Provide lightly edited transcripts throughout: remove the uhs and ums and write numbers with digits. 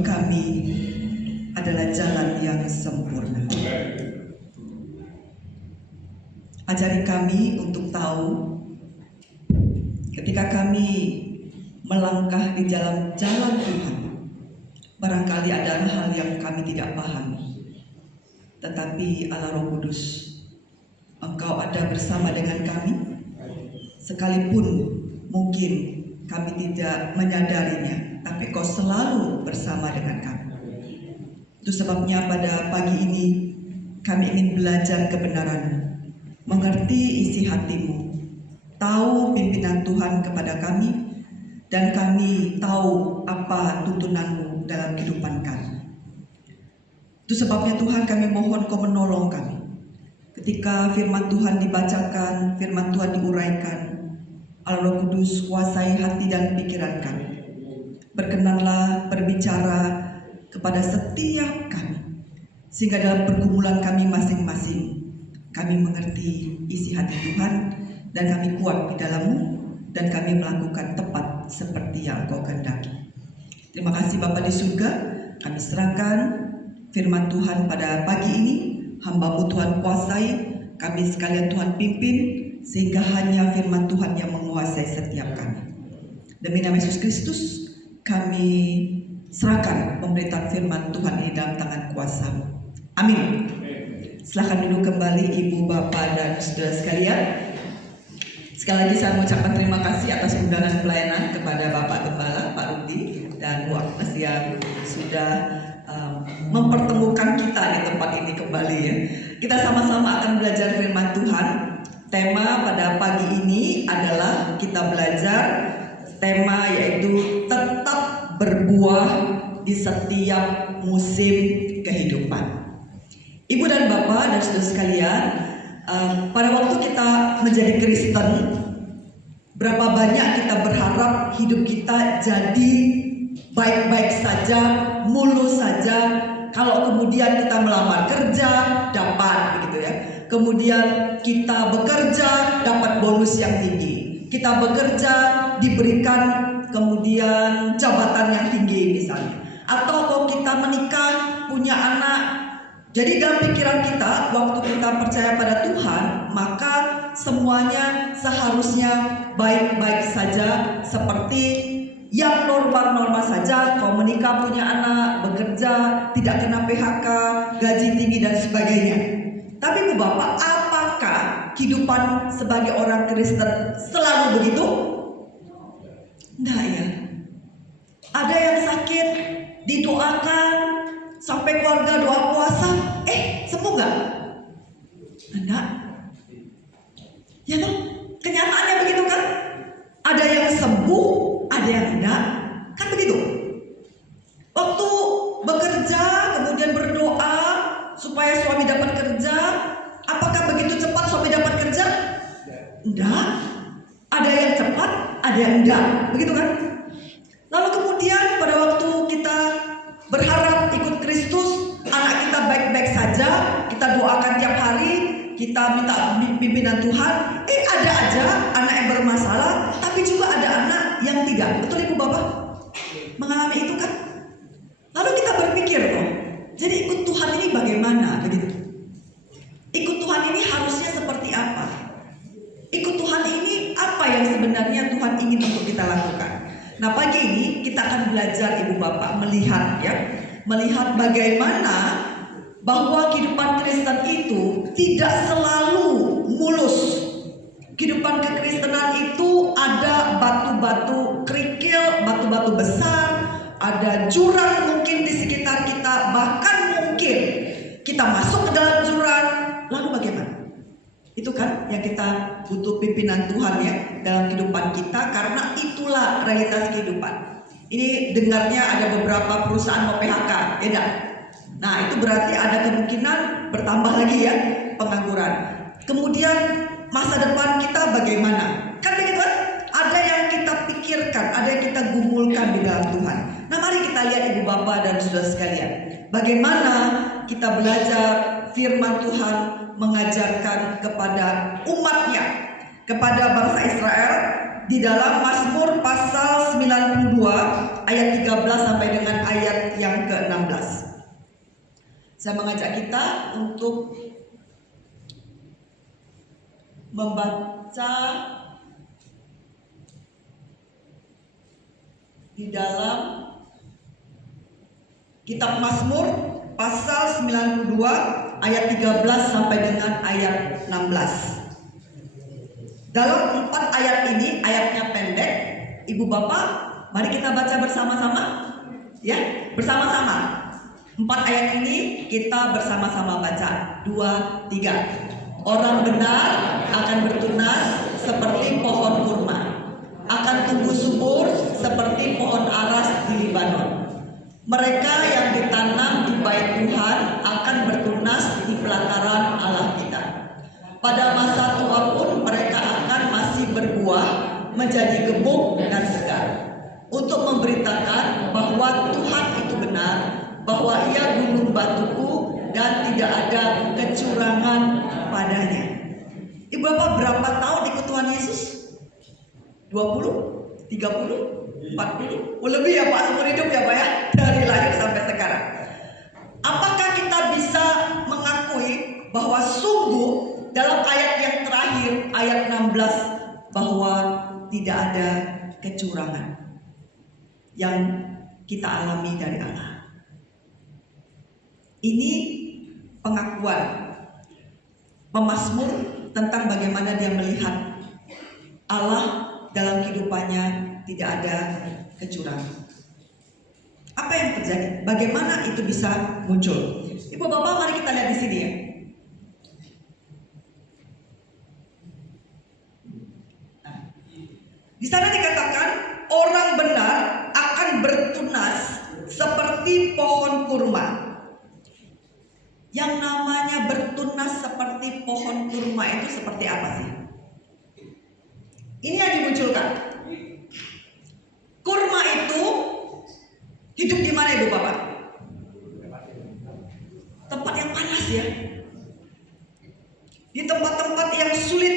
bagi kami adalah jalan yang sempurna. Ajari kami untuk tahu ketika kami melangkah di dalam jalan Tuhan, barangkali ada hal yang kami tidak pahami, tetapi Allah Roh Kudus, Engkau ada bersama dengan kami, sekalipun mungkin kami tidak menyadarinya, tapi Kau selalu bersama dengan kami. Itu sebabnya pada pagi ini kami ingin belajar kebenaran, mengerti isi hatimu, tahu pimpinan Tuhan kepada kami, dan kami tahu apa tuntunanmu dalam kehidupan kami. Itu sebabnya Tuhan, kami mohon Kau menolong kami. Ketika firman Tuhan dibacakan, firman Tuhan diuraikan, Allah Roh Kudus kuasai hati dan pikiran kami. Berkenanlah berbicara kepada setiap kami, sehingga dalam pergumulan kami masing-masing, kami mengerti isi hati Tuhan, dan kami kuat di dalam-Mu, dan kami melakukan tepat seperti yang Kau kehendaki. Terima kasih Bapa di surga, kami serahkan firman Tuhan pada pagi ini. Hamba-Mu Tuhan kuasai, kami sekalian Tuhan pimpin, sehingga hanya firman Tuhan yang menguasai setiap kami. Demi nama Yesus Kristus, kami serahkan pemberitaan firman Tuhan ini dalam tangan kuasa-Mu. Amin. Silahkan duduk kembali Ibu, Bapak, dan saudara sekalian. Sekali lagi saya mengucapkan terima kasih atas undangan pelayanan kepada Bapak Gembala, Pak Rudi, dan Bu Agnes yang sudah mempertemukan kita di tempat ini kembali ya. Kita sama-sama akan belajar firman Tuhan. Tema pada pagi ini adalah kita belajar tema yaitu tetap berbuah di setiap musim kehidupan. Ibu dan Bapak dan saudara sekalian, pada waktu kita menjadi Kristen, berapa banyak kita berharap hidup kita jadi baik-baik saja, mulus saja. Kalau kemudian kita melamar kerja, dapat begitu ya. Kemudian kita bekerja, dapat bonus yang tinggi. Kita bekerja, diberikan kemudian jabatan yang tinggi misalnya. Atau kalau kita menikah, punya anak. Jadi dalam pikiran kita, waktu kita percaya pada Tuhan, maka semuanya seharusnya baik-baik saja, seperti yang normal-normal saja. Kalau menikah, punya anak, bekerja, tidak kena PHK, gaji tinggi dan sebagainya. Tapi Ibu Bapak, apakah kehidupan sebagai orang Kristen selalu begitu? Enggak ya. Ada yang sakit, didoakan, sampai keluarga doa puasa, sembuh nggak? Enggak. Ya toh, kenyataannya begitu kan? Ada yang sembuh, ada yang enggak, kan begitu. Waktu bekerja, kemudian berdoa supaya suami dapat kerja, apakah begitu cepat suami dapat kerja? Enggak. Ada yang cepat, ada yang enggak, begitu kan? Lalu kemudian pada waktu kita berharap ikut Kristus, anak kita baik-baik saja, kita doakan tiap hari, kita minta pimpinan Tuhan, ada aja anak yang bermasalah, tapi juga ada anak yang tidak. Betul Ibu Bapak? Mengalami itu kan? Lalu kita berpikir, jadi ikut Tuhan ini bagaimana? Begitu. Ikut Tuhan ini harusnya seperti apa? Ikut Tuhan ini apa yang sebenarnya Tuhan ingin untuk kita lakukan? Nah pagi ini kita akan belajar Ibu Bapak melihat bagaimana bahwa kehidupan Kristen itu tidak selalu mulus. Kehidupan kekristenan itu ada batu-batu kerikil, batu-batu besar, ada jurang mungkin di sekitar kita, bahkan mungkin kita masuk ke dalam jurang. Lalu bagaimana? Itu kan yang kita butuh pimpinan Tuhan ya dalam kehidupan kita, karena itulah realitas kehidupan. Ini dengarnya ada beberapa perusahaan mau PHK, ya enggak? Nah itu berarti ada kemungkinan bertambah lagi ya pengangguran. Kemudian masa depan kita bagaimana? Kan begitu kan? Ada yang kita pikirkan, ada yang kita gumulkan di dalam Tuhan. Nah mari kita lihat Ibu Bapak dan saudara sekalian, bagaimana kita belajar firman Tuhan mengajarkan kepada umatnya, kepada bangsa Israel, di dalam Mazmur pasal 92 ayat 13 sampai dengan ayat yang ke-16. Saya mengajak kita untuk membaca di dalam kitab Mazmur pasal 92 ayat 13 sampai dengan ayat 16. Dalam 4 ayat ini, ayatnya pendek. Ibu bapak, mari kita baca bersama-sama. Ya, bersama-sama. 4 ayat ini kita bersama-sama baca. 2, 3. Orang benar akan bertunas seperti pohon kurma, akan tumbuh subur seperti pohon aras di Libanon. Mereka yang ditanam di bait Tuhan akan bertunas di pelataran Allah kita. Pada masa tua pun mereka akan masih berbuah, menjadi gemuk dan segar, untuk memberitakan bahwa Tuhan itu benar, bahwa Ia gunung batuku dan tidak ada kecurangan padanya. Ibu bapak, berapa tahun ikut Tuhan Yesus? 20? 30? 40? Lebih ya Pak, seumur hidup ya Pak ya, dari lahir sampai sekarang. Apakah kita bisa mengakui bahwa sungguh dalam ayat yang terakhir, ayat 16, bahwa tidak ada kecurangan yang kita alami dari Allah? Ini pengakuan pemazmur tentang bagaimana dia melihat Allah dalam kehidupannya tidak ada kecurangan. Apa yang terjadi? Bagaimana itu bisa muncul? Ibu bapak, mari kita lihat di sini ya. Di sana dikatakan orang benar akan bertunas seperti pohon kurma. Yang namanya bertunas seperti pohon kurma itu seperti apa sih? Ini yang dimunculkan. Kurma itu hidup di mana Ibu Bapak? Tempat yang panas ya. Di tempat-tempat yang sulit.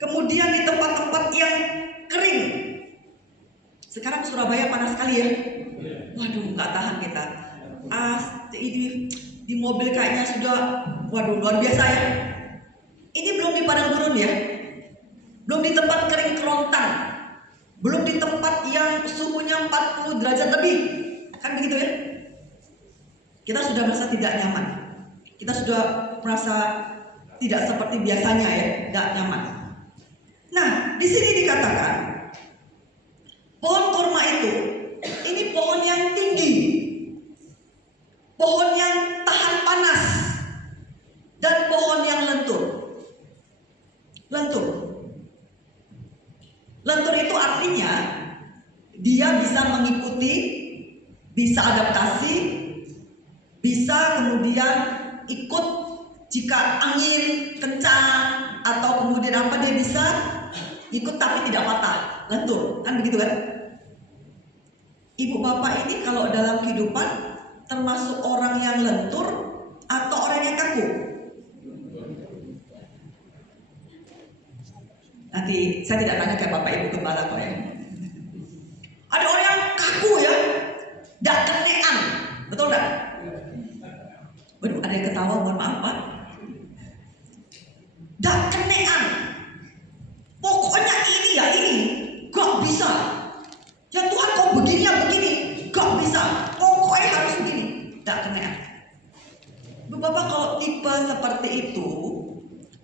Kemudian di tempat-tempat yang kering. Sekarang Surabaya panas sekali ya. Waduh, nggak tahan kita. Ini di mobil kayaknya sudah, waduh, luar biasa ya. Ini belum di padang gurun ya. Belum di tempat kering kerontang. Belum di tempat yang suhunya 40 derajat lebih. Kan begitu ya. Kita sudah merasa tidak nyaman. Kita sudah merasa tidak seperti biasanya ya, tidak nyaman. Nah, di sini dikatakan pohon kurma itu, ini pohon yang tinggi, pohon yang tahan panas, dan pohon yang lentur. Lentur itu artinya dia bisa mengikuti, bisa adaptasi, bisa kemudian ikut jika angin kencang atau kemudian apa, dia bisa ikut tapi tidak patah, lentur, kan begitu kan? Ibu bapak ini kalau dalam kehidupan termasuk orang yang lentur atau orang yang kaku? Nanti saya tidak tanya ke bapak ibu gembala kok ya. Ada orang yang kaku ya, tidak kenean, betul tidak? Waduh, ada yang ketawa, mohon maaf Pak. Tidak kenean. Pokoknya ini ya ini, gak bisa. Ya Tuhan kok begini ya begini, gak bisa. Pokoknya harus begini, tidak kenean. Bapak, kalau tipe seperti itu,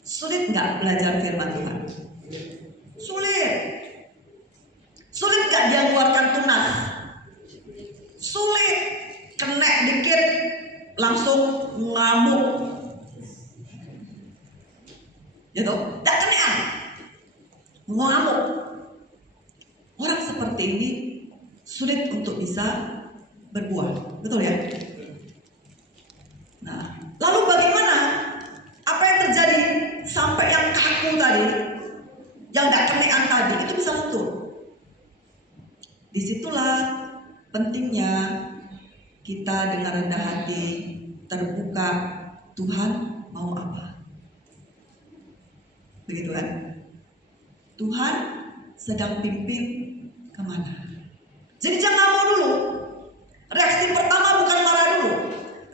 sulit nggak belajar firman Tuhan? Sulit. Sulit nggak dia keluarkan tunas? Sulit. Kena dikit langsung ngamuk. Gitu, tidak kenean. Ngamuk. Orang seperti ini sulit untuk bisa berbuah, betul ya? Nah, lalu bagaimana? Apa yang terjadi sampai yang kaku tadi, yang gak kenean tadi, itu bisa lentur? Disitulah pentingnya kita dengan rendah hati, terbuka, Tuhan mau apa? Begitu kan? Tuhan sedang pimpin kemana. Jadi jangan mau dulu. Reaksi pertama bukan marah dulu.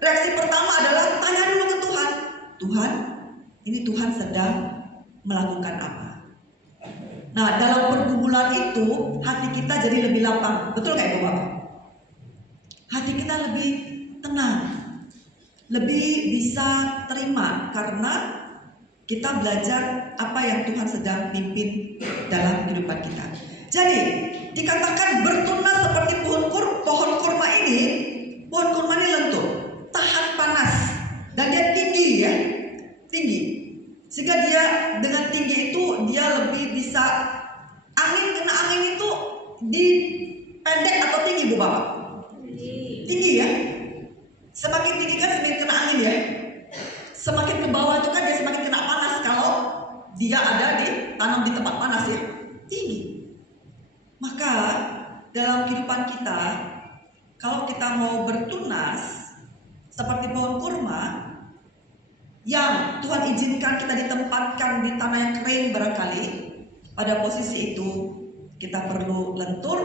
Reaksi pertama adalah tanya dulu ke Tuhan. Tuhan, ini Tuhan sedang melakukan apa? Nah, dalam pergumulan itu hati kita jadi lebih lapang. Betul gak Ibu Bapak? Hati kita lebih tenang, lebih bisa terima karena kita belajar apa yang Tuhan sedang pimpin dalam kehidupan kita. Jadi dikatakan bertunas seperti pohon kurma ini. Pohon kurma ini lentur, tahan panas, dan dia tinggi ya, tinggi. Sehingga dia dengan tinggi itu dia lebih bisa kena angin itu di pendek atau tinggi Bu Bapak? Tinggi ya. Semakin tinggi kan semakin kena angin ya. Semakin ke bawah itu kan dia semakin kena panas kalau dia ada tanam di tempat panas ya. Tinggi. Maka dalam kehidupan kita, kalau kita mau bertunas seperti pohon kurma yang Tuhan izinkan kita ditempatkan di tanah yang kering barangkali, pada posisi itu kita perlu lentur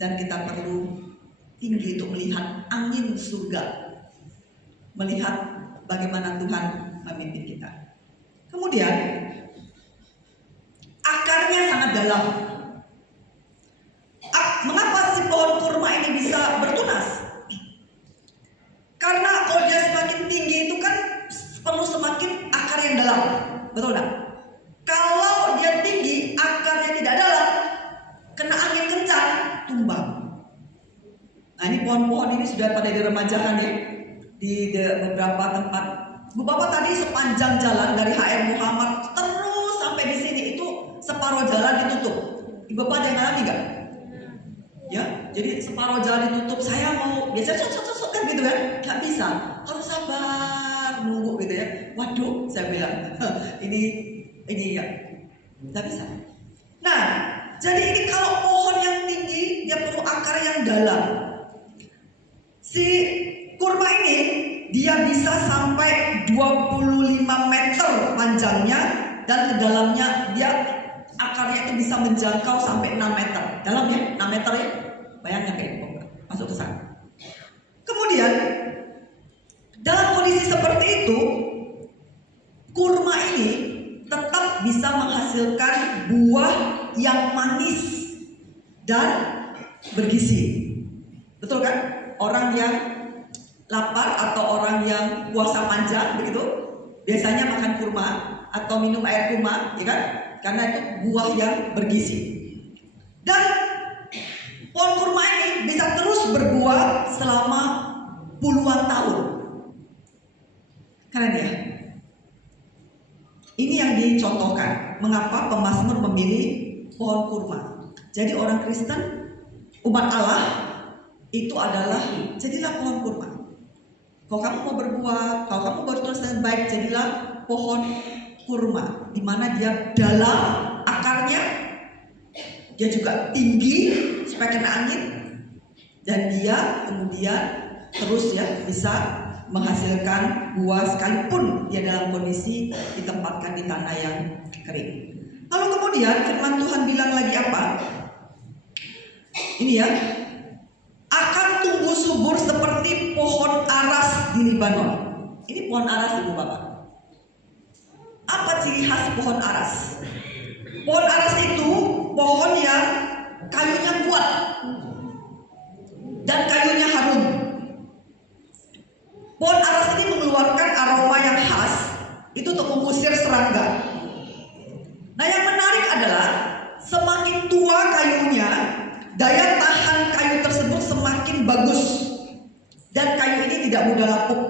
dan kita perlu tinggi untuk melihat angin surga, melihat bagaimana Tuhan memimpin kita. Kemudian akarnya sangat dalam. Mengapa si pohon kurma ini bisa bertunas? Karena kalau dia semakin tinggi itu kan perlu semakin akar yang dalam, betul nggak? Kalau dia tinggi, akarnya tidak dalam, kena angin kencang, tumbang. Nah ini pohon-pohon ini sudah pada diremajakan ya di beberapa tempat. Bu Bapak tadi sepanjang jalan dari HR Muhammad terus sampai di sini itu separuh jalan ditutup. Ibu Bapak ada yang ngalami nggak? Ya, jadi separuh jalan ditutup. Saya mau biasa sok kan gitu kan? Nggak bisa, harus sabar nunggu gitu ya. Waduh, saya bilang ini ya, nggak bisa. Nah, jadi ini kalau pohon yang tinggi dia perlu akar yang dalam. Si kurma ini dia bisa sampai 25 meter panjangnya dan ke dalamnya dia akarnya itu bisa menjangkau sampai 6 meter. Dalam ya, 6 meter ya. Bayangkan kayak masuk ke sana. Kemudian dalam kondisi seperti itu, kurma ini tetap bisa menghasilkan buah yang manis dan bergizi. Betul kan? Orang yang lapar atau orang yang puasa panjang begitu biasanya makan kurma atau minum air kurma, ya kan? Karena itu buah yang bergizi. Dan pohon kurma ini bisa terus berbuah selama puluhan tahun. Keren ya? Ini yang dicontohkan. Mengapa pemazmur memilih pohon kurma? Jadi orang Kristen, umat Allah itu adalah jadilah pohon kurma. Kalau kamu mau berbuah, kalau kamu bertunas dengan baik, jadilah pohon kurma, di mana dia dalam akarnya, dia juga tinggi supaya kena angin, dan dia kemudian terus ya bisa menghasilkan buah sekalipun dia dalam kondisi ditempatkan di tanah yang kering. Lalu kemudian firman Tuhan bilang lagi apa? Ini ya, akan tumbuh subur seperti pohon aras di Libanon. Ini pohon aras Ibu Bapak. Apa ciri khas pohon aras? Pohon aras itu pohon yang kayunya kuat dan kayunya harum. Pohon aras ini mengeluarkan aroma yang khas itu untuk mengusir serangga. Nah yang menarik adalah semakin tua kayunya, daya tahan kayu tersebut semakin bagus dan kayu ini tidak mudah lapuk.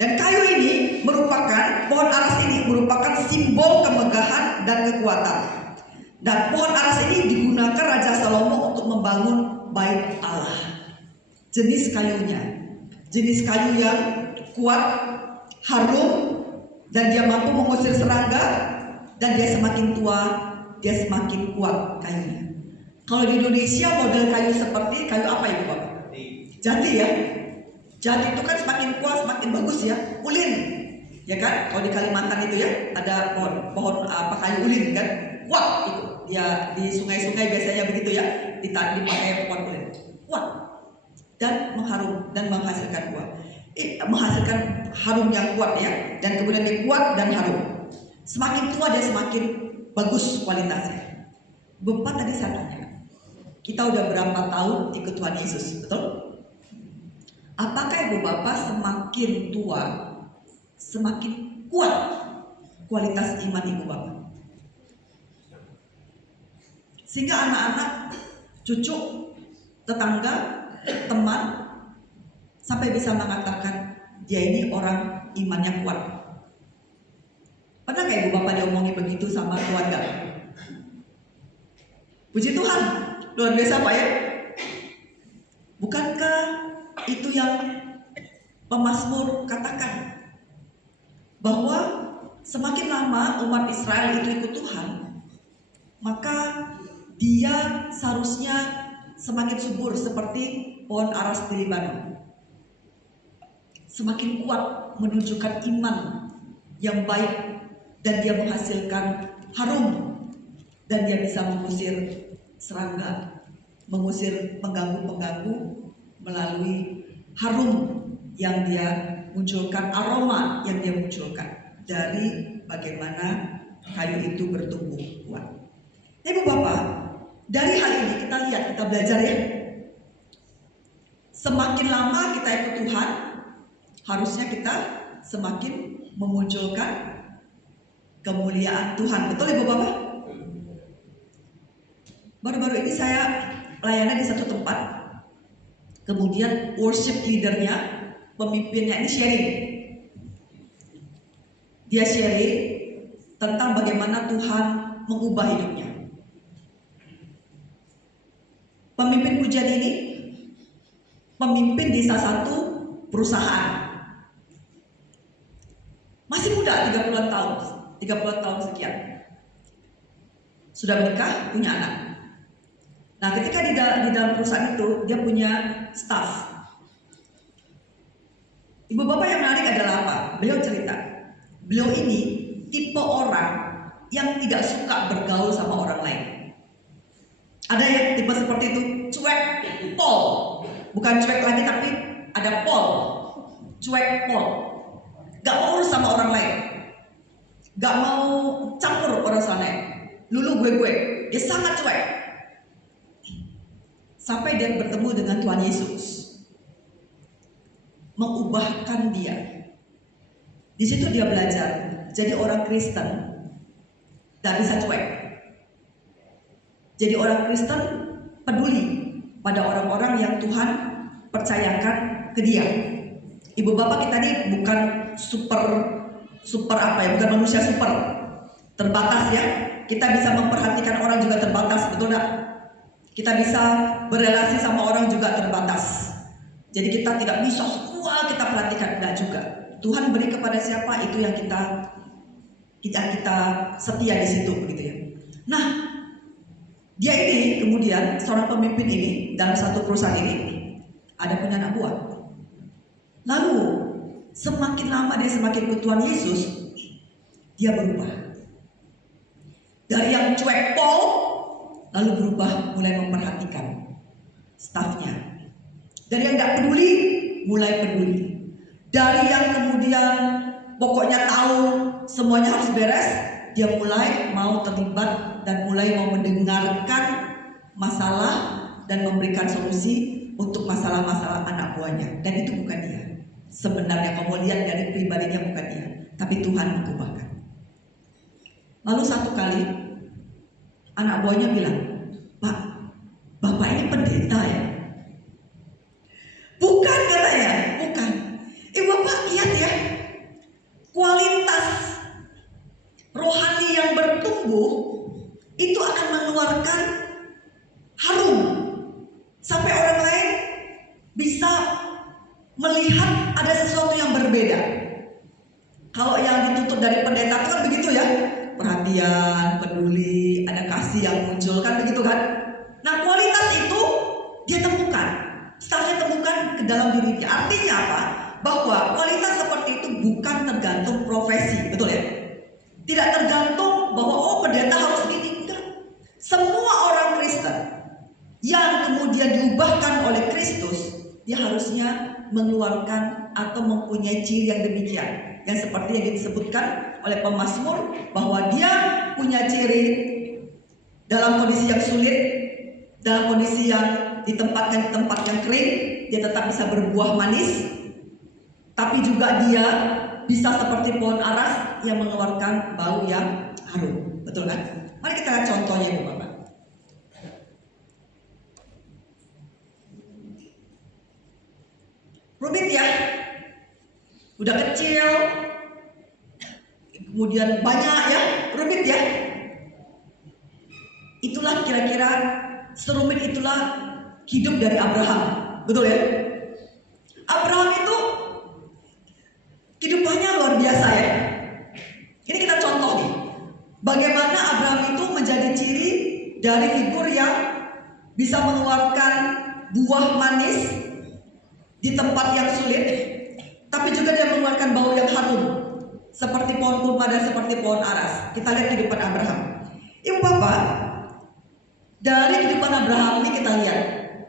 Dan kayu ini merupakan, pohon aras ini merupakan simbol kemegahan dan kekuatan. Dan pohon aras ini digunakan Raja Salomo untuk membangun bait Allah. Jenis kayunya, jenis kayu yang kuat, harum, dan dia mampu mengusir serangga. Dan dia semakin tua, dia semakin kuat kayunya. Kalau di Indonesia model kayu seperti kayu apa Ibu Bapak? Jati ya. Jati itu kan semakin kuat, semakin bagus ya. Ulin, ya kan? Kalau di Kalimantan itu ya ada pohon apa kayu ulin kan? kuat itu. Dia di sungai-sungai biasanya begitu ya, dipakai pohon kulit. Kuat dan mengharum dan menghasilkan buah. Menghasilkan harum yang kuat ya, dan kemudian dia kuat dan harum. Semakin tua dia semakin bagus kualitasnya. Bapak tadi saya tanya, kita udah berapa tahun ikut Tuhan Yesus, betul? Apakah ibu bapak semakin tua semakin kuat kualitas iman ibu bapak? Sehingga anak-anak, cucu, tetangga, teman sampai bisa mengatakan dia ini orang imannya kuat. Pernah gak ibu bapak diomongin begitu sama keluarga? Puji Tuhan, luar biasa Pak ya. Bukankah itu yang pemazmur katakan, bahwa semakin lama umat Israel itu ikut Tuhan, maka dia seharusnya semakin subur seperti pohon aras di Libanon. Semakin kuat menunjukkan iman yang baik, dan dia menghasilkan harum, dan dia bisa mengusir serangga, mengusir pengganggu-pengganggu melalui harum yang dia munculkan, aroma yang dia munculkan dari bagaimana kayu itu bertumbuh kuat. Ibu bapak, dari hal ini kita lihat, kita belajar ya. Semakin lama kita ikut Tuhan, harusnya kita semakin memunculkan kemuliaan Tuhan. Betul ibu bapak? Baru-baru ini saya pelayanan di satu tempat, kemudian worship leadernya, pemimpinnya ini sharing. Dia sharing tentang bagaimana Tuhan mengubah hidupnya. Pemimpin pujian ini pemimpin di salah satu perusahaan. Masih muda, 30-an tahun, 30 tahun sekian. Sudah menikah, punya anak. Nah, ketika di dalam perusahaan itu dia punya staff. Ibu bapak yang menarik adalah apa? Beliau cerita, beliau ini tipe orang yang tidak suka bergaul sama orang lain. Ada yang tipe seperti itu, cuek, pol. Bukan cuek lagi tapi ada pol. Cuek, pol. Gak mau urus sama orang lain. Gak mau campur orang sana. Lulu gue. Dia sangat cuek. Sampai dia bertemu dengan Tuhan Yesus, mengubahkan dia. Di situ dia belajar jadi orang Kristen, gak bisa cuek. Jadi orang Kristen peduli pada orang-orang yang Tuhan percayakan ke dia. Ibu bapak kita ini bukan super apa ya, bukan manusia super terbatas ya. Kita bisa memperhatikan orang juga terbatas, betul gak? Kita bisa berelasi sama orang juga terbatas. Jadi kita tidak bisa semua kita perhatikan, enggak juga. Tuhan beri kepada siapa, itu yang kita setia di situ begitu ya. Nah, dia ini kemudian seorang pemimpin ini dalam satu perusahaan ini ada punya anak buah. Lalu semakin lama dia semakin ikut Tuhan Yesus, dia berubah. Dari yang cuek pol, lalu berubah mulai memperhatikan stafnya. Dari yang gak peduli, mulai peduli. Dari yang kemudian pokoknya tahu semuanya harus beres, dia mulai mau terlibat dan mulai mau mendengarkan masalah dan memberikan solusi untuk masalah-masalah anak buahnya. Dan itu bukan dia. Sebenarnya kamu lihat dari pribadinya bukan dia, tapi Tuhan mengubahkan. Lalu satu kali anak buahnya bilang, "Pak, Bapak ini pendeta ya?" "Bukan," katanya, "bukan." Bapak lihat ya, kualitas rohani yang bertumbuh itu akan mengeluarkan harum sampai orang lain bisa melihat ada sesuatu yang berbeda. Kalau yang ditutup dari pendeta itu kan begitu ya, perhatian, peduli, ada kasih yang muncul kan begitu kan. Nah, kualitas itu dia temukan, stafnya temukan ke dalam diri dia. Artinya apa? Bahwa kualitas seperti itu bukan tergantung profesi, betul ya? Tidak tergantung bahwa pendeta harus ini. dia harusnya mengeluarkan atau mempunyai ciri yang demikian, yang seperti yang disebutkan oleh pemazmur bahwa dia punya ciri dalam kondisi yang sulit, dalam kondisi yang ditempatkan di tempat yang kering, dia tetap bisa berbuah manis, tapi juga dia bisa seperti pohon aras yang mengeluarkan bau yang harum. Betul kan? Mari kita lihat contohnya, Ibu Bapak. Rumit ya, udah kecil, kemudian banyak ya, rumit ya. Itulah kira-kira, serumit itulah hidup dari Abraham, betul ya? Abraham itu kehidupannya luar biasa ya. Ini kita contoh nih, bagaimana Abraham itu menjadi ciri dari figur yang bisa mengeluarkan buah manis di tempat yang sulit, tapi juga dia mengeluarkan bau yang harum seperti pohon kurma dan seperti pohon aras. Kita lihat kehidupan Abraham. Ibu Bapak, dari kehidupan Abraham ini kita lihat,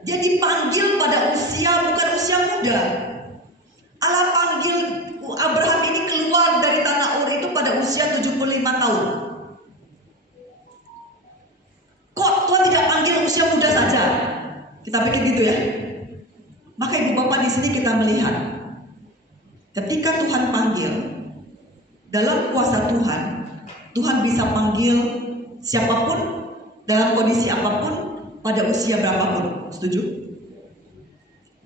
dia dipanggil pada usia bukan usia muda. Allah panggil Abraham ini keluar dari tanah Ur itu pada usia 75 tahun. Kok Tuhan tidak panggil usia muda saja? Kita pikir gitu ya. Maka Ibu Bapak di sini kita melihat, ketika Tuhan panggil, dalam kuasa Tuhan, Tuhan bisa panggil siapapun, dalam kondisi apapun, pada usia berapapun. Setuju?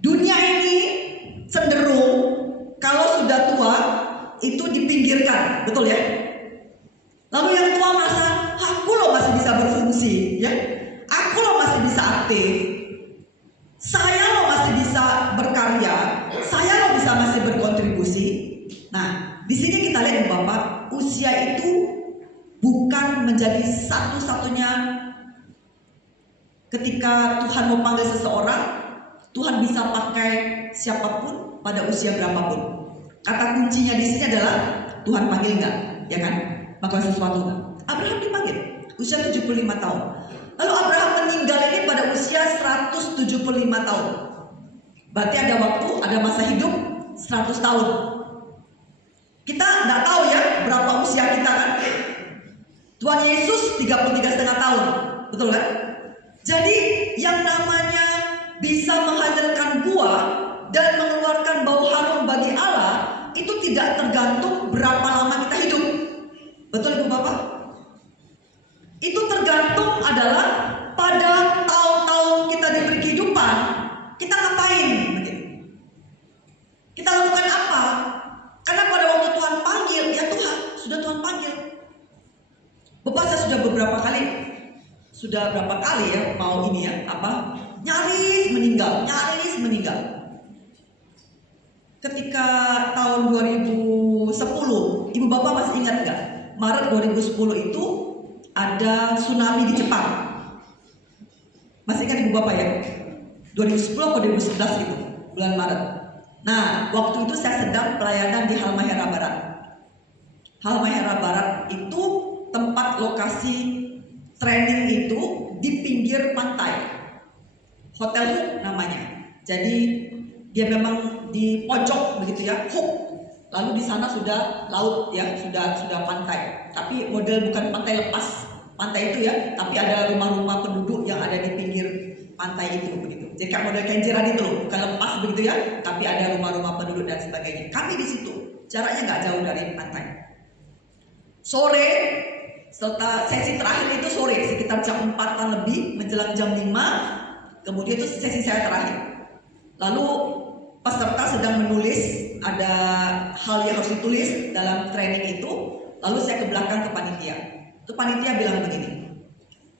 Dunia ini cenderung kalau sudah tua itu dipinggirkan, betul ya? Lalu yang tua merasa, aku loh masih bisa berfungsi, ya? Aku loh masih bisa aktif. Saya loh masih bisa berkarya, saya loh bisa masih berkontribusi. Nah, di sini kita lihat Bapak, usia itu bukan menjadi satu-satunya ketika Tuhan mau panggil seseorang, Tuhan bisa pakai siapapun pada usia berapapun. Kata kuncinya di sini adalah Tuhan panggil enggak, ya kan? Melakukan sesuatu enggak? Abraham dipanggil usia 75 tahun. Lalu Abraham meninggal ini pada usia 175 tahun. Berarti ada waktu, ada masa hidup 100 tahun. Kita nggak tahu ya berapa usia kita kan. Tuhan Yesus 33,5 tahun, betul kan? Jadi yang namanya bisa menghasilkan buah dan mengeluarkan bau harum bagi Allah itu tidak tergantung berapa lama kita hidup. Betul Ibu Bapak? Itu tergantung adalah pada tahun-tahun kita diberi kehidupan, kita ngapain? Kita lakukan apa? Karena pada waktu Tuhan panggil, ya Tuhan, sudah Tuhan panggil. Bapak saya sudah berapa kali ya mau ini ya, nyaris meninggal. Ketika tahun 2010, Ibu Bapak masih ingat nggak? Maret 2010 itu ada tsunami di Jepang. Masih ingat Ibu Bapak ya? 2010 atau 2011 gitu, bulan Maret. Nah, waktu itu saya sedang pelayanan di Halmahera Barat. Halmahera Barat itu tempat lokasi training itu di pinggir pantai. Hotel Hook namanya. Jadi dia memang di pojok begitu ya, Hook. Lalu di sana sudah laut ya, sudah pantai. Tapi model bukan pantai lepas pantai itu ya, tapi ada rumah-rumah penduduk yang ada di pinggir pantai itu begitu. Jadi kayak model kenjeran itu loh, bukan lepas begitu ya, tapi ada rumah-rumah penduduk dan sebagainya. Kami di situ, jaraknya nggak jauh dari pantai. Sore, setelah sesi terakhir itu sore, sekitar jam 4-an lebih, menjelang jam 5, kemudian itu sesi saya terakhir. Lalu peserta sedang menulis, ada hal yang harus ditulis dalam training itu. Lalu saya ke belakang ke panitia. Itu panitia bilang begini,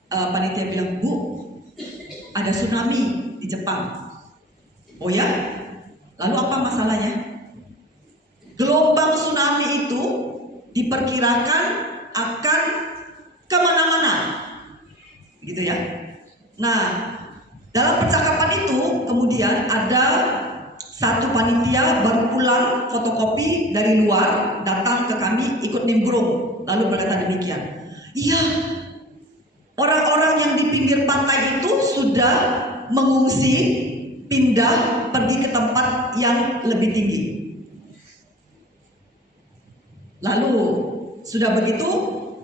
panitia bilang, Bu, ada tsunami di Jepang. Oh ya? Lalu apa masalahnya? Gelombang tsunami itu diperkirakan akan kemana-mana, gitu ya. Nah, dalam percakapan itu kemudian ada satu panitia baru pulang fotokopi dari luar, datang ke kami ikut nimbrung, lalu berkata demikian, iya, orang-orang yang di pinggir pantai itu sudah mengungsi pindah pergi ke tempat yang lebih tinggi. Lalu sudah begitu,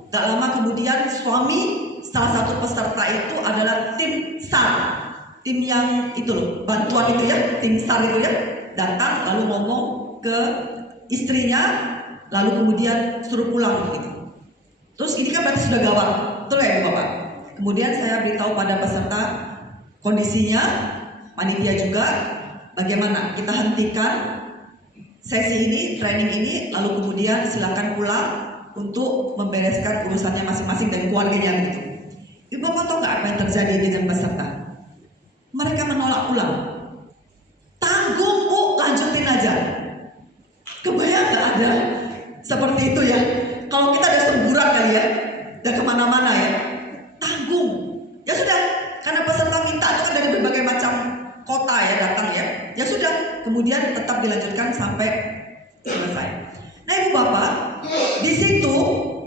gak lama kemudian suami salah satu peserta itu adalah tim SAR, tim yang itu loh, bantuan itu ya, tim SAR itu ya, datang lalu ngomong ke istrinya, lalu kemudian suruh pulang gitu. Terus ini kan berarti sudah gawat, betul ya Ibu Bapak? Kemudian saya beritahu pada peserta kondisinya, panitia juga, bagaimana kita hentikan sesi ini, training ini, lalu kemudian silakan pulang untuk membereskan urusannya masing-masing dan keluarganya begitu. Ibu Bapak tahu nggak apa yang terjadi dengan peserta? Mereka menolak pulang. Tanggung Bu, lanjutin aja. Kebayang nggak ada seperti itu ya? Kalau kita ada semburat kali ya, dan kemana-mana ya, tanggung. Ya sudah, karena peserta minta itu kan dari berbagai macam kota ya datang ya. Ya sudah, kemudian tetap dilanjutkan sampai selesai. Nah Ibu Bapak, di situ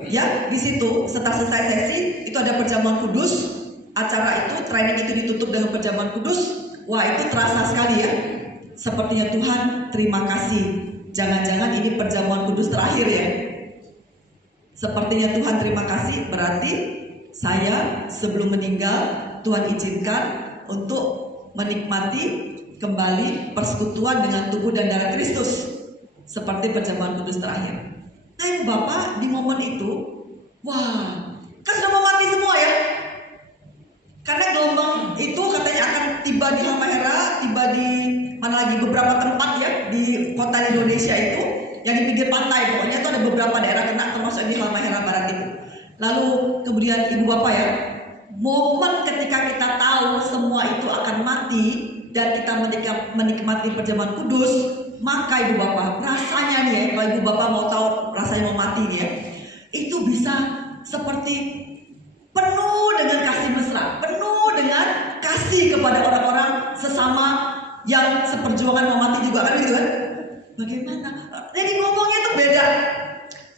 ya, di situ setelah selesai sesi itu ada perjamuan kudus. Acara itu, training itu ditutup dengan perjamuan kudus. Wah itu terasa sekali ya. Sepertinya Tuhan terima kasih. Jangan-jangan ini perjamuan kudus terakhir ya. Sepertinya Tuhan terima kasih, berarti saya sebelum meninggal Tuhan izinkan untuk menikmati kembali persekutuan dengan tubuh dan darah Kristus seperti perjamuan kudus terakhir. Nah Ibu Bapak, di momen itu, wah, kan sudah mau mati semua ya. Karena gelombang itu katanya akan tiba di Halmahera, tiba di mana lagi beberapa tempat ya di kota Indonesia itu, yang di pinggir pantai, pokoknya itu ada beberapa daerah kena, termasuk di Halmahera Barat itu. Lalu kemudian Ibu Bapak ya, momen ketika kita tahu semua itu akan mati dan kita menikmati perjamuan kudus, maka Ibu Bapak rasanya nih ya, kalau Ibu Bapak mau tahu rasanya mau mati nih ya, itu bisa seperti penuh dengan kasih mesra, penuh dengan kasih kepada orang-orang sesama yang seperjuangan mau mati juga kan gitu kan? Bagaimana? Jadi ngomongnya tuh beda.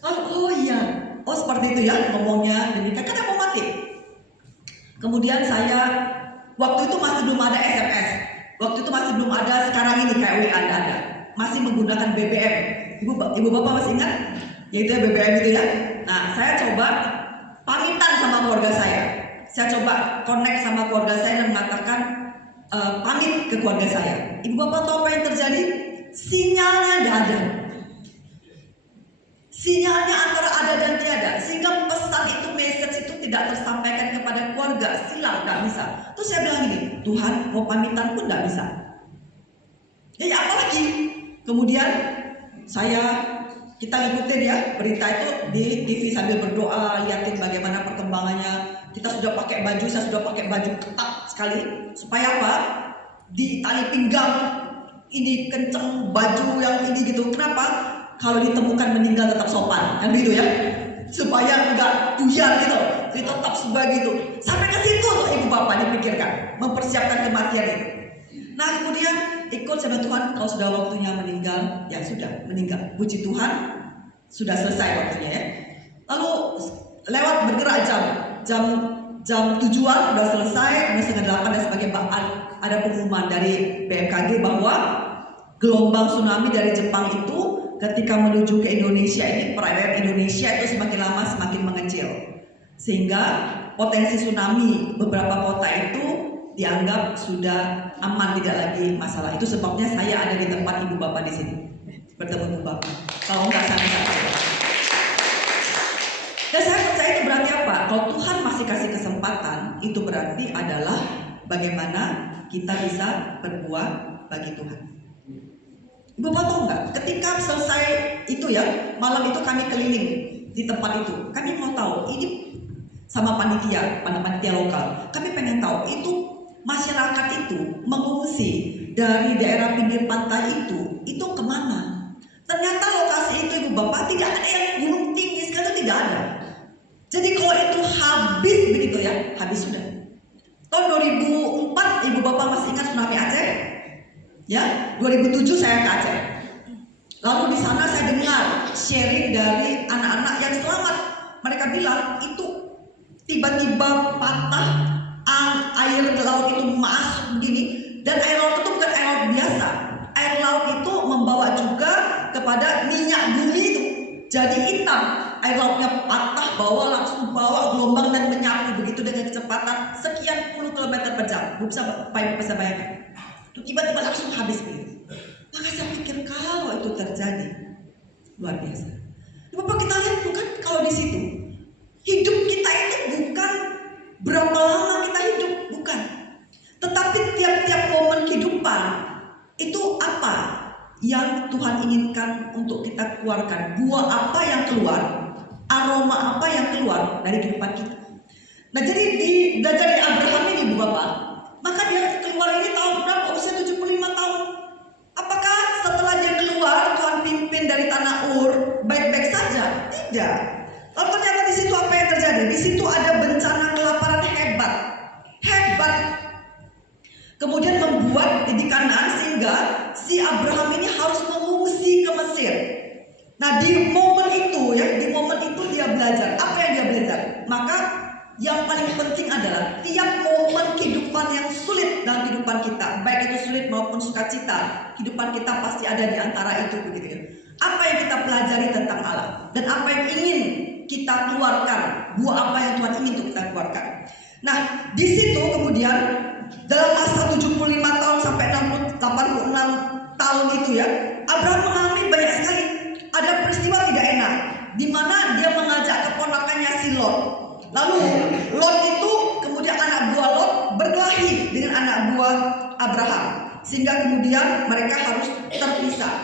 Oh iya, oh seperti itu ya ngomongnya demikian karena mau mati. Kemudian saya waktu itu masih belum ada SMS, waktu itu masih belum ada sekarang ini kayak WA ada, masih menggunakan BBM. Ibu Bapak masih ingat? Yaitu ya BBM itu ya. Nah saya coba pamitan sama keluarga saya. Saya coba connect sama keluarga saya dan mengatakan pamit ke keluarga saya. Ibu Bapak tahu apa yang terjadi? Sinyalnya tidak ada. Sinyalnya antara ada dan tiada, sehingga pesan itu, message itu tidak tersampaikan kepada keluarga. Silang, nggak bisa. Terus saya bilang gini, Tuhan mau pamitan pun nggak bisa. Ya apalagi. Kemudian kita ngikutin ya berita itu di TV sambil berdoa, liatin bagaimana perkembangannya. Kita sudah pakai baju, saya sudah pakai baju ketat sekali supaya apa? Di tali pinggang ini kenceng, baju yang ini gitu. Kenapa? Kalau ditemukan meninggal tetap sopan, kan begitu ya? Supaya enggak buyar gitu, jadi tetap sebagai itu. Sampai ke situ tuh Ibu Bapak dipikirkan, mempersiapkan kematian itu. Nah kemudian ikut sama Tuhan, kalau sudah waktunya meninggal, ya sudah meninggal. Puji Tuhan, sudah selesai waktunya ya. Lalu lewat bergerak jam 7-an sudah selesai, kemudian 7:30 dan sebagainya. Ada pengumuman dari BMKG bahwa gelombang tsunami dari Jepang itu ketika menuju ke Indonesia ini, perairan Indonesia itu semakin lama semakin mengecil, sehingga potensi tsunami beberapa kota itu dianggap sudah aman, tidak lagi masalah. Itu sebabnya saya ada di tempat Ibu Bapak di sini bertemu Ibu Bapak. Kalau nggak saya bisa. Dan saya percaya itu berarti apa? Kalau Tuhan masih kasih kesempatan, itu berarti adalah bagaimana kita bisa berbuat bagi Tuhan. Ibu Bapak tahu nggak? Ketika selesai itu ya, malam itu kami keliling di tempat itu. Kami mau tahu ini sama panitia lokal. Kami pengen tahu itu masyarakat itu mengungsi dari daerah pinggir pantai itu kemana? Ternyata lokasi itu Ibu Bapak tidak ada yang gunung tinggi sekali, tidak ada. Jadi kalau itu habis begitu ya, habis sudah. Tahun 2004 Ibu Bapak masih ingat tsunami Aceh? Ya, 2007 saya ke Aceh. Lalu di sana saya dengar sharing dari anak-anak yang selamat. Mereka bilang itu tiba-tiba patah, air laut itu masuk begini Dan air laut itu bukan air laut biasa. Air laut itu membawa juga kepada minyak bumi itu jadi hitam. Air lautnya patah, langsung bawa gelombang dan menyapu begitu dengan kecepatan sekian puluh kilometer per jam. Bisa bayangkan. Itu tiba-tiba langsung habis begitu. Maka saya pikir kalau itu terjadi, luar biasa. Bapak, kita lihat bukan kalau di situ hidup kita itu bukan berapa lama kita hidup, bukan. Tetapi tiap-tiap momen kehidupan itu apa yang Tuhan inginkan untuk kita keluarkan, buah apa yang keluar, aroma apa yang keluar dari kehidupan kita. Nah, jadi belajar di Abraham ini, Bu Bapak, maka dia keluar ini tahun berapa? Usia 75 tahun. Apakah setelah dia keluar Tuhan pimpin dari tanah Ur baik-baik saja? Tidak. Lalu ternyata di situ apa yang terjadi? Di situ ada bencana kelaparan hebat. Kemudian membuat di Kanaan sehingga si Abraham ini harus mengungsi ke Mesir. Nah, di momen itu dia belajar. Apa yang dia belajar? Maka yang paling penting adalah tiap momen kehidupan yang sulit dalam kehidupan kita, baik itu sulit maupun sukacita, kehidupan kita pasti ada di antara itu, begitu ya. Apa yang kita pelajari tentang Allah dan apa yang ingin kita keluarkan, buah apa yang Tuhan ingin untuk kita keluarkan. Nah, di situ kemudian dalam masa 75 tahun sampai 86 tahun itu ya, Abraham mengalami banyak sekali. Ada peristiwa tidak enak di mana dia mengajak keponakannya si Lot. Lalu Lot itu kemudian anak buah Lot berkelahi dengan anak buah Abraham sehingga kemudian mereka harus terpisah.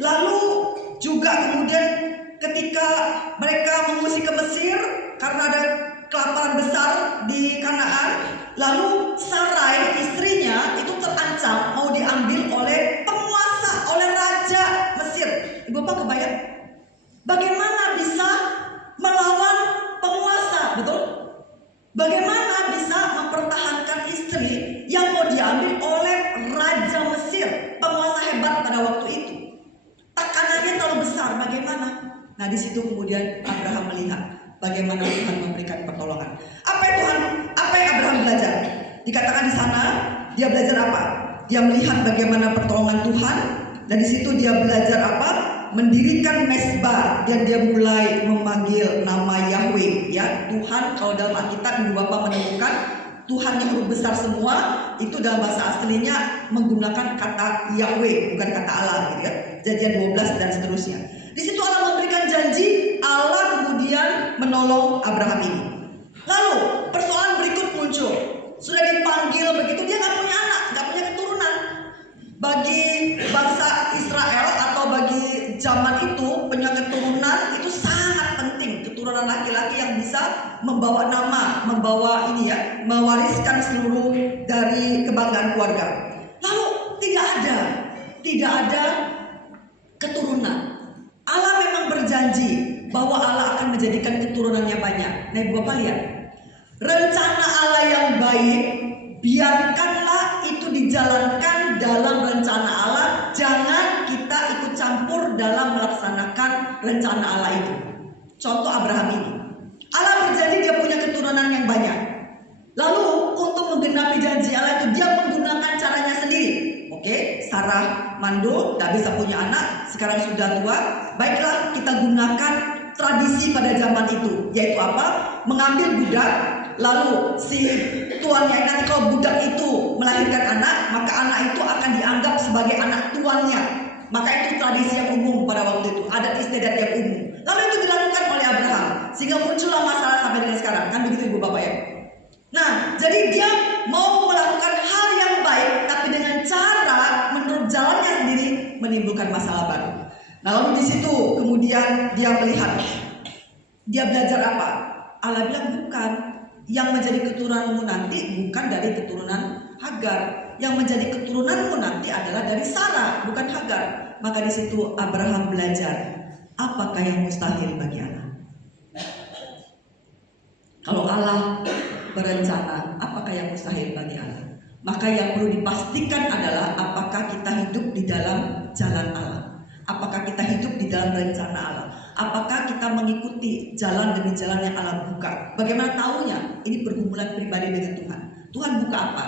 Lalu juga kemudian ketika mereka mengungsi ke Mesir karena ada kelaparan besar di Kanaan, lalu Sarai istrinya itu terancam mau diambil oleh penguasa, oleh raja Mesir. Ibu Bapak kebayang bagaimana bisa melawan penguasa, betul? Bagaimana bisa mempertahankan istri yang mau diambil oleh raja Mesir, penguasa hebat pada waktu itu? Tekanannya terlalu besar, bagaimana? Nah, di situ kemudian Abraham melihat bagaimana Tuhan memberikan pertolongan. Apa yang Abraham belajar? Dikatakan di sana dia belajar apa? Dia melihat bagaimana pertolongan Tuhan, dan di situ dia belajar apa? Mendirikan mezbah, dan dia mulai memanggil nama Yahweh, ya Tuhan. Kalau dalam Alkitab Ibu Bapak menemukan Tuhan yang huruf besar semua itu dalam bahasa aslinya menggunakan kata Yahweh, bukan kata Allah, gitu ya. Kejadian 12 dan seterusnya. Di situ Allah memberikan janji, Allah kemudian menolong Abraham ini. Lalu persoalan berikut muncul. Sudah dipanggil begitu, dia nggak punya anak, nggak punya keturunan. Bagi bangsa Israel atau bagi zaman itu, punya keturunan itu sangat penting. Keturunan laki-laki yang bisa membawa nama, membawa ini ya, mewariskan seluruh dari kebanggaan keluarga. Lalu tidak ada keturunan. Allah memang berjanji bahwa Allah akan menjadikan keturunannya banyak. Nah, Ibu Bapak lihat, rencana Allah yang baik, biarkanlah itu dijalankan dalam rencana Allah. Jangan kita ikut campur dalam melaksanakan rencana Allah itu. Contoh Abraham ini, Allah berjanji dia punya keturunan yang banyak. Lalu untuk menggenapi janji Allah itu dia menggunakan caranya sendiri. Oke, Sarah mandul, gak bisa punya anak, sekarang sudah tua. Baiklah, kita gunakan tradisi pada zaman itu, yaitu apa? Mengambil budak, lalu si tuannya nanti kalau budak itu melahirkan anak, maka anak itu akan dianggap sebagai anak tuannya. Maka itu tradisi yang umum pada waktu itu, adat istiadat yang umum. Lalu itu dilakukan oleh Abraham, sehingga muncullah masalah sampai dengan sekarang. Kan begitu Ibu Bapak ya? Nah, jadi dia mau melakukan hal yang baik, tapi dengan cara menurut jalannya sendiri menimbulkan masalah baru. Nah, lalu di situ kemudian dia melihat, dia belajar apa? Allah bilang bukan, yang menjadi keturunanmu nanti bukan dari keturunan Hagar, yang menjadi keturunanmu nanti adalah dari Sarah, bukan Hagar. Maka di situ Abraham belajar, apakah yang mustahil bagi Allah? Kalau Allah berencana, apakah yang mustahil bagi Allah? Maka yang perlu dipastikan adalah apakah kita hidup di dalam jalan Allah, apakah kita hidup di dalam rencana Allah, apakah kita mengikuti jalan demi jalan yang Allah buka. Bagaimana tahunya? Ini pergumulan pribadi dengan Tuhan. Tuhan buka apa?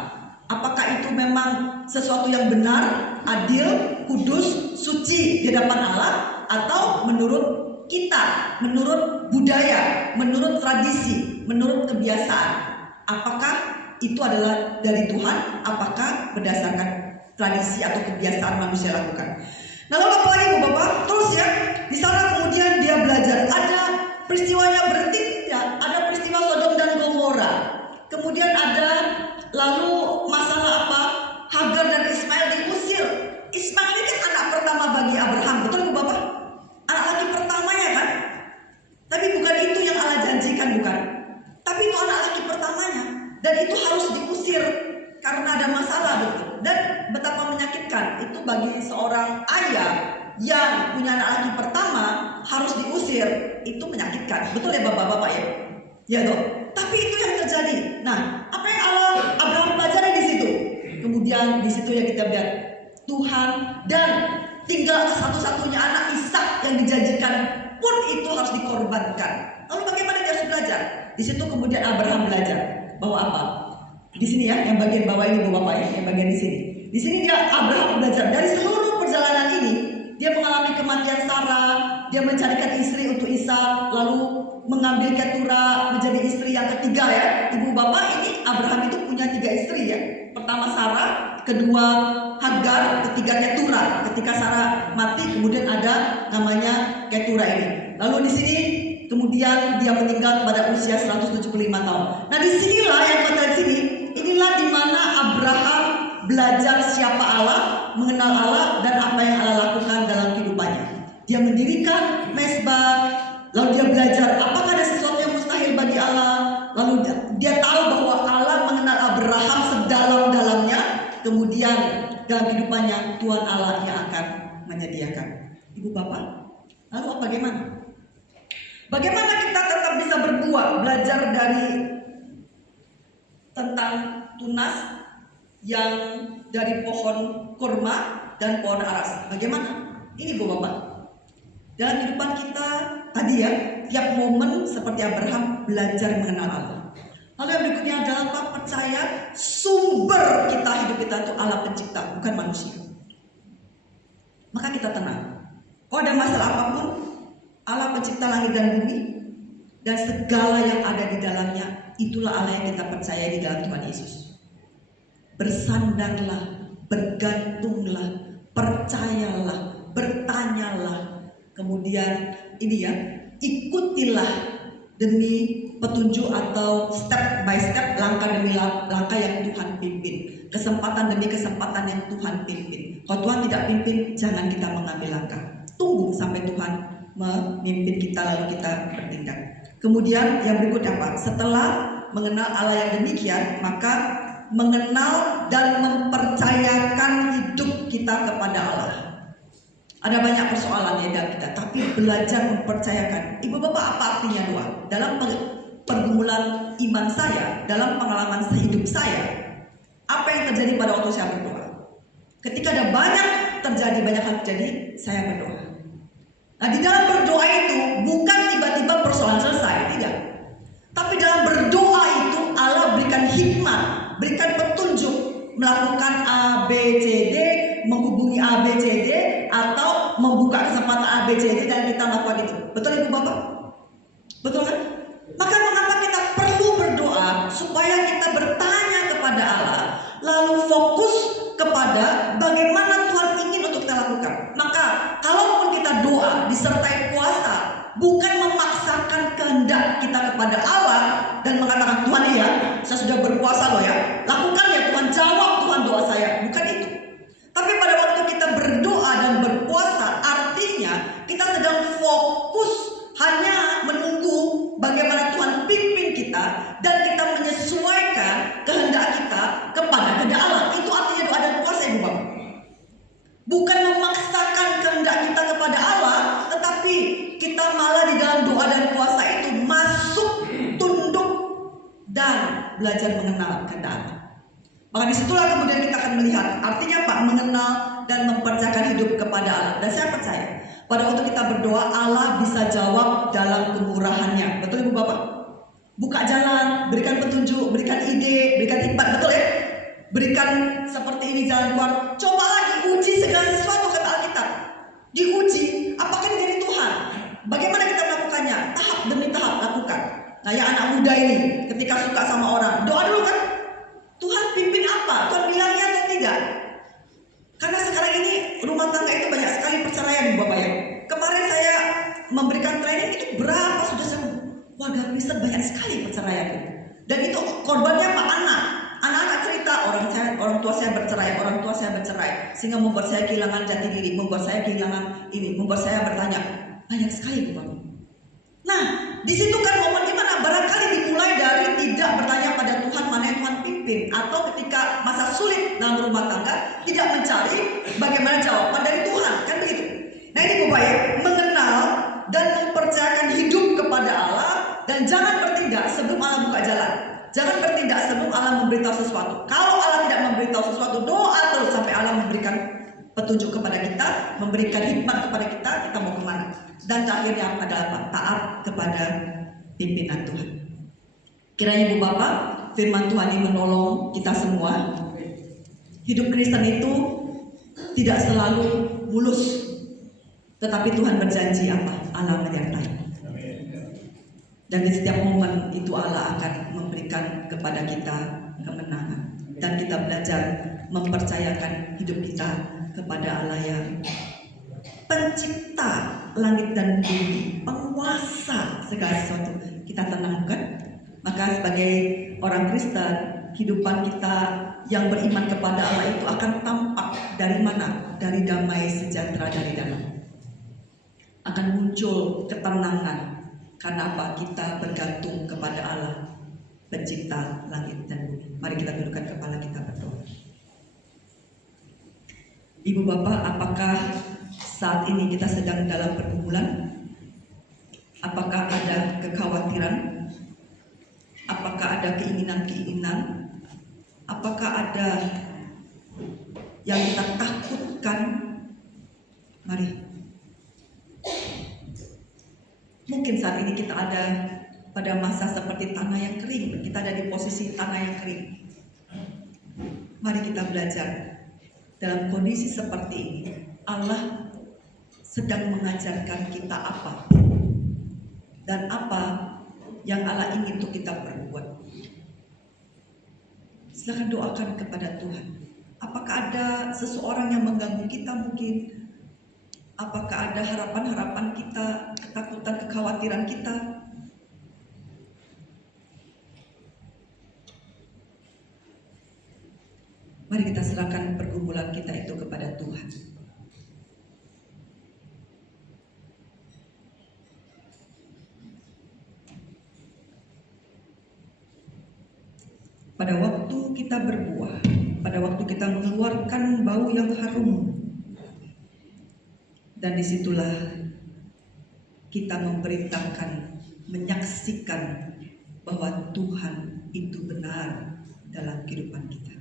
Apakah itu memang sesuatu yang benar, adil, kudus, suci di hadapan Allah, atau menurut kita, menurut budaya, menurut tradisi, menurut kebiasaan. Apakah itu adalah dari Tuhan? Apakah berdasarkan tradisi atau kebiasaan manusia lakukan? Nah, lalu apa lagi Bapak? Terus ya, di sana kemudian dia belajar. Ada peristiwanya berhenti tidak? Ada peristiwa Sodom dan Gomora. Kemudian ada lalu masalah apa? Hagar dan Ismail diusir. Ismail ini kan anak pertama bagi Abraham, betul Bu Bapak? Anak laki pertamanya kan? Tapi bukan itu yang Allah janjikan, bukan? Tapi itu anak laki pertamanya, dan itu harus diusir karena ada masalah, betul. Dan betapa menyakitkan itu bagi seorang ayah yang punya anak laki pertama harus diusir, itu menyakitkan, betul ya Bapak-bapak ya? Ya toh. Tapi itu yang terjadi. Nah, apa yang Abraham pelajari di situ? Kemudian di situ yang kita lihat Tuhan, dan tinggal satu-satunya anak Ishak yang dijanjikan pun itu harus dikorbankan. Lalu bagaimana dia harus belajar? Di situ kemudian Abraham belajar bahwa apa? Di sini ya, yang bagian bawah ini Bu Bapak ya, yang bagian di sini. Di sini dia Abraham belajar dari seluruh perjalanan ini. Dia mengalami kematian Sarah, dia mencarikan istri untuk Ishak, lalu mengambil Ketura menjadi istri yang ketiga ya. Ibu Bapak, ini Abraham itu punya 3 istri ya. Pertama Sarah, kedua Hagar, ketiga Ketura. Ketika Sarah mati, kemudian ada namanya Ketura ini. Lalu di sini kemudian dia meninggal pada usia 175 tahun. Nah, disinilah yang kata di sini, inilah dimana Abraham belajar siapa Allah, mengenal Allah, dan apa yang Allah lakukan dalam kehidupannya. Dia mendirikan mezbah, lalu dia belajar apakah ada sesuatu yang mustahil bagi Allah. Lalu dia tahu bahwa Allah mengenal Abraham sedalam-dalamnya. Kemudian dalam kehidupannya Tuhan Allah yang akan menyediakan. Ibu Bapak, lalu bagaimana? Bagaimana kita tetap bisa berbuah, belajar dari tentang tunas yang dari pohon kurma dan pohon aras? Bagaimana? Ini Bu Bapak, dalam kehidupan kita tadi ya, tiap momen seperti Abraham belajar mengenal Allah. Lalu yang berikutnya adalah apa? Percaya sumber kita, hidup kita itu Allah pencipta, bukan manusia. Maka kita tenang. Kalau ada masalah apapun, Allah pencipta langit dan bumi dan segala yang ada di dalamnya, itulah Allah yang kita percaya di dalam Tuhan Yesus. Bersandarlah, bergantunglah, percayalah, bertanyalah. Kemudian ini ya, ikutilah demi petunjuk atau step by step, langkah demi langkah yang Tuhan pimpin, kesempatan demi kesempatan yang Tuhan pimpin. Kalau Tuhan tidak pimpin, jangan kita mengambil langkah. Tunggu sampai Tuhan memimpin kita lalu kita bertindak. Kemudian yang berikutnya Pak, setelah mengenal Allah yang demikian, maka mengenal dan mempercayakan hidup kita kepada Allah. Ada banyak persoalan ya dalam kita, tapi belajar mempercayakan. Ibu Bapak, apa artinya doa? Dalam pergumulan iman saya, dalam pengalaman hidup saya, apa yang terjadi pada waktu saya berdoa? Ketika ada banyak hal terjadi, saya berdoa. Nah, di dalam berdoa itu bukan tiba-tiba persoalan selesai, tidak. Tapi dalam berdoa itu Allah berikan hikmah, berikan petunjuk, melakukan A, B, C, D, menghubungi A, B, C, D, atau membuka kesempatan A, B, C, D, dan kita melakukan itu. Betul Ibu Bapak? Betul kan? Maka mengapa kita perlu berdoa? Supaya kita bertanya kepada Allah, lalu fokus kepada bagaimana Tuhan ingin untuk kita lakukan. Maka kalaupun kita doa disertai puasa, bukan memaksakan kehendak kita kepada Allah dan mengatakan, Tuhan ya, saya sudah berpuasa loh ya, lakukan ya Tuhan, jawab Tuhan doa saya. Bukan itu. Tapi pada waktu kita berdoa dan berpuasa, artinya kita sedang fokus hanya menunggu bagaimana Tuhan pimpin kita, dan kita menyesuaikan kehendak kita kepada kehendak Allah. Itu artinya doa dan puasa Ibu Bapak. Bukan memaksakan kehendak kita kepada Allah, tetapi kita malah di dalam doa dan puasa itu masuk, tunduk, dan belajar mengenal kehendak Allah. Maka disitulah kemudian kita akan melihat artinya Pak, mengenal dan mempercayakan hidup kepada Allah. Dan saya percaya pada waktu kita berdoa, Allah bisa jawab dalam kemurahannya. Betul Ibu Bapak? Buka jalan, berikan petunjuk, berikan ide, berikan hikmat, betul ya? berikan seperti ini jalan keluar. Coba lagi uji segala sesuatu, kata Alkitab. Diuji, apakah ini dari Tuhan? Bagaimana kita melakukannya? Tahap demi tahap lakukan. Nah, yang anak muda ini ketika suka sama orang, doa dulu kan? Tuhan pimpin apa? Tuhan bilangnya atau tidak? Karena sekarang ini rumah tangga itu banyak sekali perceraian, Bapak ya. Kemarin saya memberikan training itu berapa sudah sembuh. Warga Kristen banyak sekali perceraian itu. Dan itu korbannya Pak anak-anak cerita orang tua saya bercerai, sehingga membuat saya kehilangan jati diri, membuat saya kehilangan ini, membuat saya bertanya, banyak sekali Bapak. Nah, di situ kan momen gimana? Barangkali dimulai dari tidak bertanya pada Tuhan mana yang Tuhan pimpin, atau ketika masa sulit dalam rumah tangga tidak mencari bagaimana jawaban dari Tuhan, kan begitu. Nah, ini Bapak ya, mengenal dan mempercayakan hidup kepada Allah, dan jangan bertindak sebelum Allah buka jalan. Jangan bertindak sebelum Allah memberitahu sesuatu. Kalau Allah tidak memberitahu sesuatu, doa terus sampai Allah memberikan petunjuk kepada kita, memberikan hikmat kepada kita, kita mau kemana. Dan terakhirnya adalah apa? Taat kepada pimpinan Tuhan. Kiranya Ibu Bapak, firman Tuhan ini menolong kita semua. Hidup Kristen itu tidak selalu mulus, tetapi Tuhan berjanji apa? Allah menyertai. Dan di setiap momen itu Allah akan memberikan kepada kita kemenangan. Dan kita belajar mempercayakan hidup kita kepada Allah yang pencipta langit dan bumi, penguasa segala sesuatu. Kita tenang bukan? Maka sebagai orang Kristen, kehidupan kita yang beriman kepada Allah itu akan tampak dari mana? Dari damai sejahtera dari dalam. Akan muncul ketenangan. Karena apa? Kita bergantung kepada Allah, pencipta langit dan bumi. Mari kita tundukkan kepala kita berdoa. Ibu Bapak, apakah saat ini kita sedang dalam pergumulan? Apakah ada kekhawatiran? Apakah ada keinginan-keinginan? Apakah ada yang kita takutkan? Mari. Mungkin saat ini kita ada pada masa seperti tanah yang kering. Kita ada di posisi tanah yang kering. Mari kita belajar. Dalam kondisi seperti ini, Allah sedang mengajarkan kita apa. Dan apa yang Allah ingin untuk kita perbuat. Silakan doakan kepada Tuhan. Apakah ada seseorang yang mengganggu kita mungkin? Apakah ada harapan-harapan kita, ketakutan, kekhawatiran kita? Mari kita serahkan pergumulan kita itu kepada Tuhan. Pada waktu kita berbuah, pada waktu kita mengeluarkan bau yang harum, dan disitulah kita memerintahkan, menyaksikan bahwa Tuhan itu benar dalam kehidupan kita.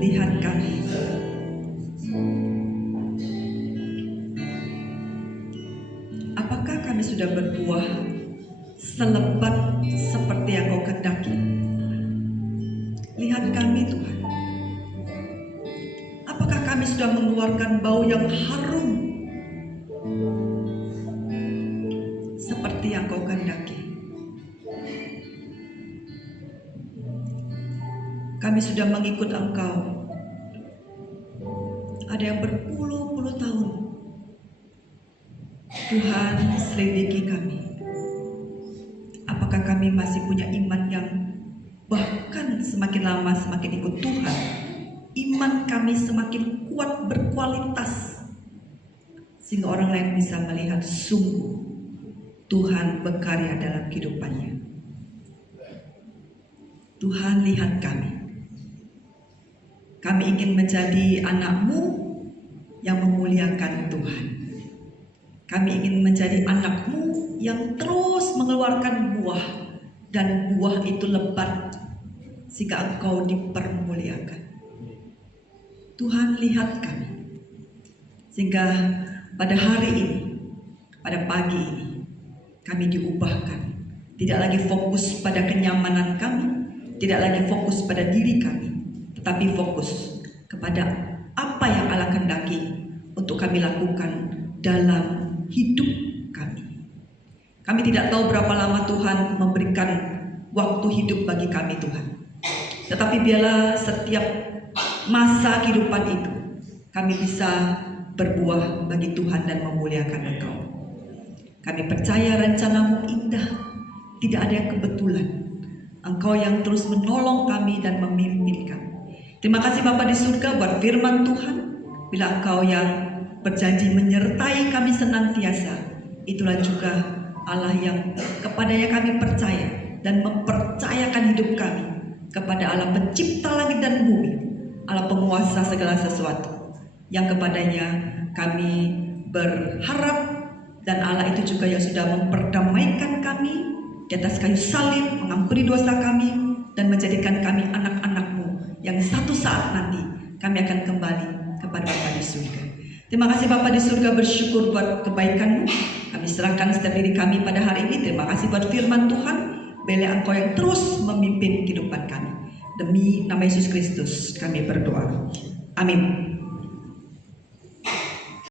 lihat kami. Apakah kami sudah berbuah selebat seperti yang Kau kehendaki? Lihat kami Tuhan. Apakah kami sudah mengeluarkan bau yang harum seperti yang Kau kehendaki? Kami sudah mengikut Engkau. Ada yang berpuluh-puluh tahun. Tuhan, selidiki kami. Apakah kami masih punya iman yang bahkan semakin lama semakin ikut Tuhan, iman kami semakin kuat, berkualitas, sehingga orang lain bisa melihat sungguh Tuhan berkarya dalam kehidupannya. Tuhan, lihat kami. Kami ingin menjadi anak-Mu yang memuliakan Tuhan. Kami ingin menjadi anak-Mu yang terus mengeluarkan buah, dan buah itu lebat sehingga Engkau dipermuliakan. Tuhan, lihat kami. Sehingga pada hari ini, pada pagi ini, kami diubahkan. Tidak lagi fokus pada kenyamanan kami, tidak lagi fokus pada diri kami, tetapi fokus kepada apa yang Allah kehendaki untuk kami lakukan dalam hidup kami. Kami tidak tahu berapa lama Tuhan memberikan waktu hidup bagi kami Tuhan. Tetapi biarlah setiap masa kehidupan itu kami bisa berbuah bagi Tuhan dan memuliakan Engkau. Kami percaya rencana-Mu indah, tidak ada yang kebetulan. Engkau yang terus menolong kami dan memimpin kami. Terima kasih Bapa di surga buat firman Tuhan. Bila Engkau yang berjanji menyertai kami senantiasa, itulah juga Allah yang kepadanya kami percaya dan mempercayakan hidup kami kepada Allah pencipta langit dan bumi, Allah penguasa segala sesuatu, yang kepadanya kami berharap, dan Allah itu juga yang sudah memperdamaikan kami di atas kayu salib, mengampuni dosa kami dan menjadikan kami anak-anak-Mu yang satu saat nanti kami akan kembali kepada Bapa di surga. Terima kasih Bapa di surga, bersyukur buat kebaikan-Mu. Kami serahkan setiap diri kami pada hari ini. Terima kasih buat firman Tuhan. Biarlah Engkau yang terus memimpin kehidupan kami. Demi nama Yesus Kristus kami berdoa. Amin.